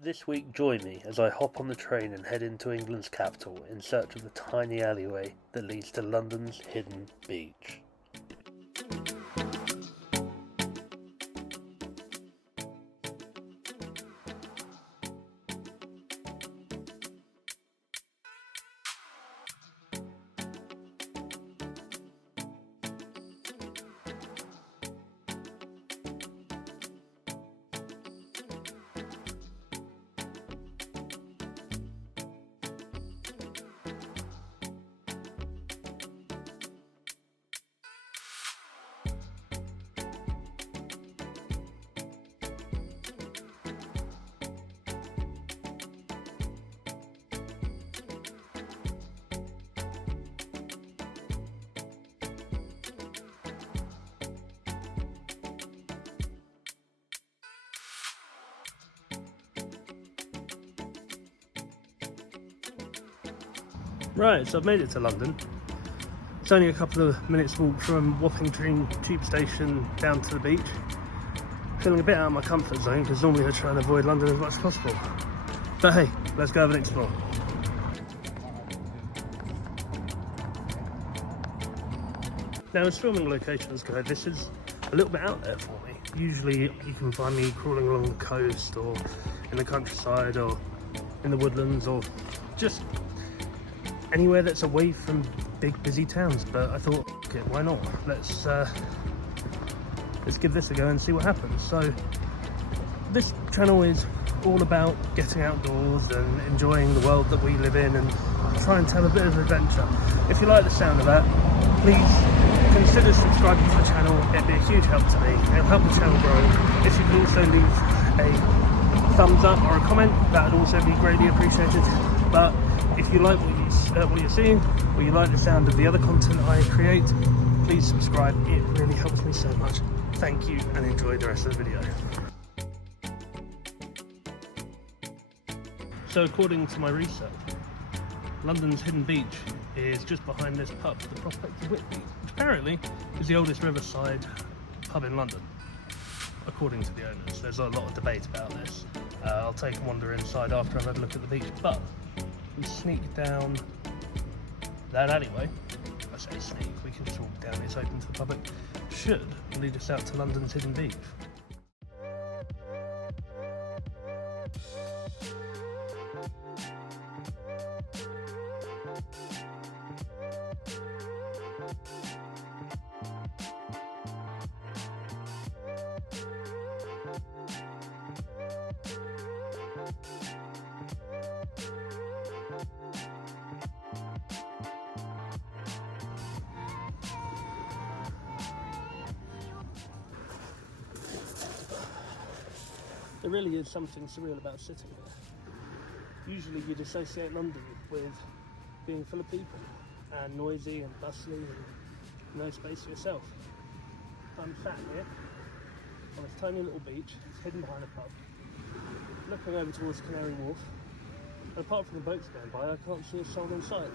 This week join me as I hop on the train and head into England's capital in search of the tiny alleyway that leads to London's hidden beach. Right, so I've made it to London. It's only a couple of minutes walk from Wapping Tube Station down to the beach. Feeling a bit out of my comfort zone because normally I try and avoid London as much as possible. But hey, let's go have an explore. Now as filming locations go, this is a little bit out there for me. Usually you can find me crawling along the coast or in the countryside or in the woodlands or just anywhere that's away from big busy towns, but I thought, okay, why not? Let's give this a go and see what happens. So this channel is all about getting outdoors and enjoying the world that we live in and try and tell a bit of adventure. If you like the sound of that, please consider subscribing to the channel. It'd be a huge help to me. It'll help the channel grow. If you could also leave a thumbs up or a comment, that would also be greatly appreciated. But if you like what you're seeing, or you like the sound of the other content I create, please subscribe. It really helps me so much. Thank you and enjoy the rest of the video. So according to my research, London's hidden beach is just behind this pub, the Prospect of Whitby, which apparently is the oldest riverside pub in London, according to the owners. There's a lot of debate about this. I'll take a wander inside after I've had a look at the beach, but we sneak down that alleyway. I say sneak, we can just walk down, it's open to the public. Should lead us out to London's hidden beach. There really is something surreal about sitting here. Usually you'd associate London with being full of people and noisy and bustling and no space for yourself. I'm sat here on this tiny little beach, it's hidden behind a pub, looking over towards Canary Wharf, and apart from the boats going by, I can't see a soul in sight.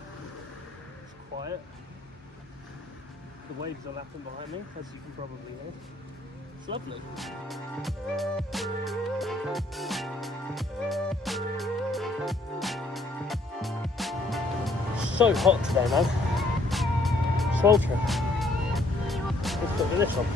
It's quiet. The waves are lapping behind me, as you can probably hear. It's lovely. So hot today, man. Sweltering. Let's look at this one.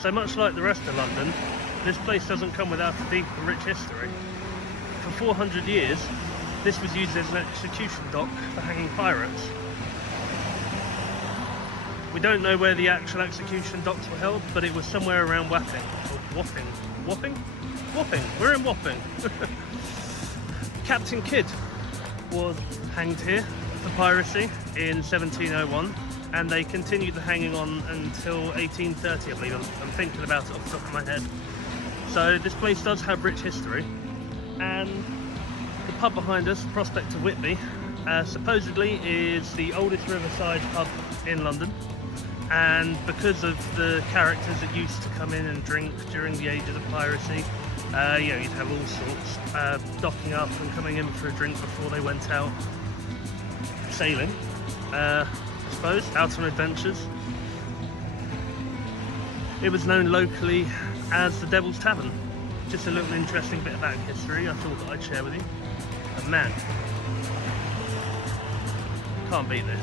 So much like the rest of London, this place doesn't come without a deep and rich history. For 400 years, this was used as an execution dock for hanging pirates. We don't know where the actual execution docks were held, but it was somewhere around Wapping. Or Wapping? Wapping? Wapping! We're in Wapping! Captain Kidd was hanged here for piracy in 1701. And they continued the hanging on until 1830, I believe. I'm thinking about it off the top of my head. So this place does have rich history, and the pub behind us, Prospect of Whitby, supposedly is the oldest riverside pub in London, and because of the characters that used to come in and drink during the ages of piracy, you know, you'd have all sorts docking up and coming in for a drink before they went out sailing, I suppose, out on adventures. It was known locally as the Devil's Tavern. Just a little interesting bit about history I thought that I'd share with you. And man, can't beat this.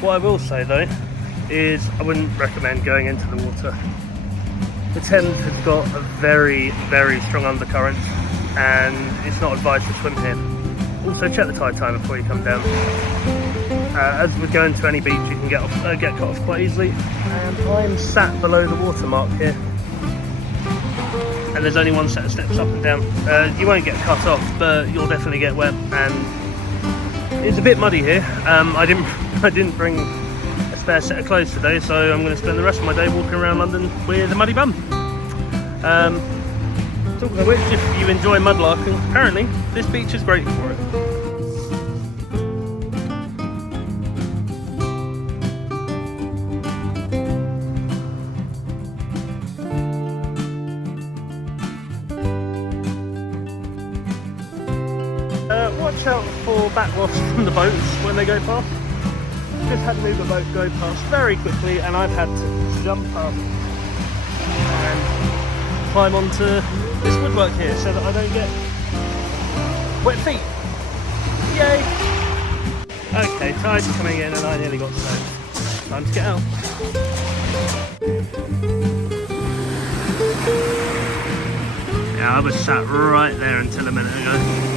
What I will say though is I wouldn't recommend going into the water. The Thames has got a very, very strong undercurrent and it's not advised to swim here. Also check the tide time before you come down. As we go into any beach you can get cut off quite easily, and I'm sat below the watermark here and there's only one set of steps up and down. You won't get cut off but you'll definitely get wet, and it's a bit muddy here. I didn't bring a spare set of clothes today, so I'm going to spend the rest of my day walking around London with a muddy bum. Talking of which, if you enjoy mudlarking, apparently this beach is great for it. Watch out for backwash from the boats when they go past. Just had an Uber boat go past very quickly and I've had to jump past and climb onto this woodwork here so that I don't get wet feet. Yay! Okay, tide's coming in and I nearly got soaked. Time to get out. Yeah, I was sat right there until a minute ago.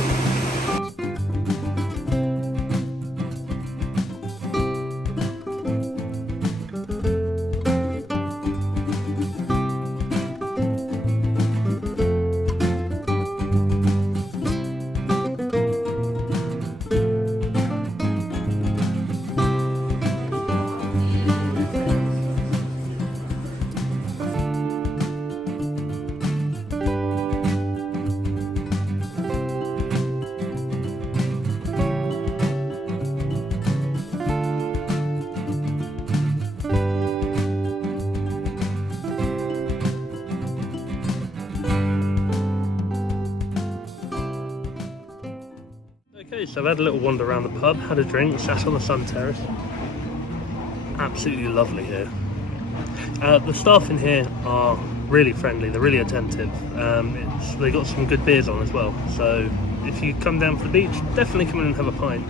Okay, so I've had a little wander around the pub, had a drink, sat on the sun terrace. Absolutely lovely here. The staff in here are really friendly, they're really attentive. They got some good beers on as well, so if you come down for the beach, definitely come in and have a pint.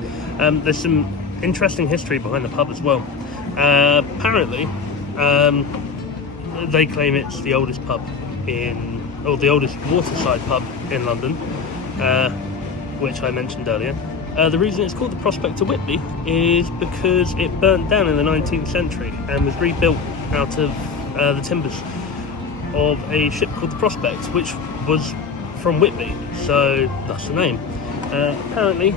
There's some interesting history behind the pub as well. Apparently, they claim it's the oldest pub or the oldest waterside pub in London. Which I mentioned earlier. The reason it's called the Prospect of Whitby is because it burnt down in the 19th century and was rebuilt out of the timbers of a ship called the Prospect, which was from Whitby, so that's the name. Apparently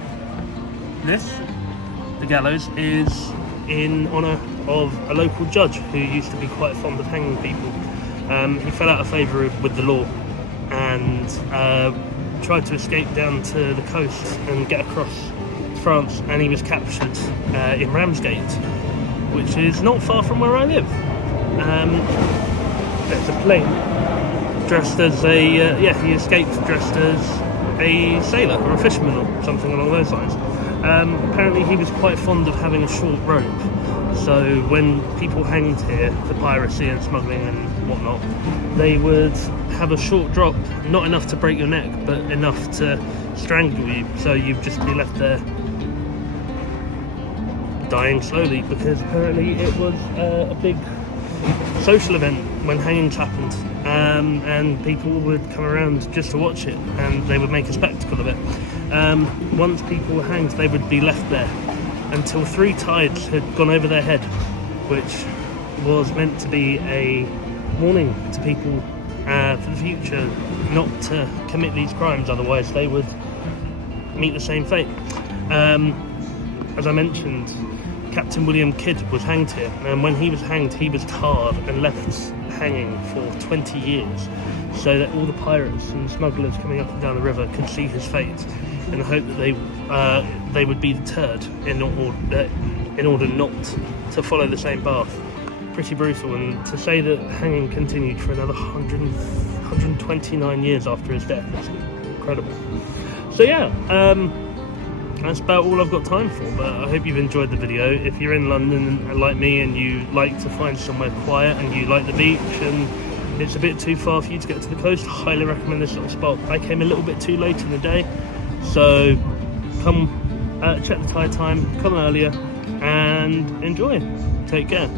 the gallows, is in honour of a local judge who used to be quite fond of hanging people. He fell out of favour with the law and tried to escape down to the coast and get across France, and he was captured in Ramsgate, which is not far from where I live. There's a plane dressed as a he escaped dressed as a sailor or a fisherman or something along those lines. Apparently he was quite fond of having a short rope, so when people hanged here for piracy and smuggling and whatnot, they would have a short drop, not enough to break your neck but enough to strangle you, so you'd just be left there dying slowly, because apparently it was a big social event when hangings happened, and people would come around just to watch it and they would make a spectacle of it. Once people were hanged they would be left there until 3 tides had gone over their head, which was meant to be a warning to people for the future not to commit these crimes, otherwise they would meet the same fate. As I mentioned, Captain William Kidd was hanged here, and when he was hanged, he was tarred and left hanging for 20 years, so that all the pirates and smugglers coming up and down the river could see his fate, in the hope that they would be deterred in order not to follow the same path. Pretty brutal, and to say that hanging continued for another 129 years after his death is incredible. So yeah, that's about all I've got time for, but I hope you've enjoyed the video. If you're in London and like me and you like to find somewhere quiet and you like the beach and it's a bit too far for you to get to the coast, highly recommend this little spot. I came a little bit too late in the day, so come check the tide time, come earlier and enjoy. Take care.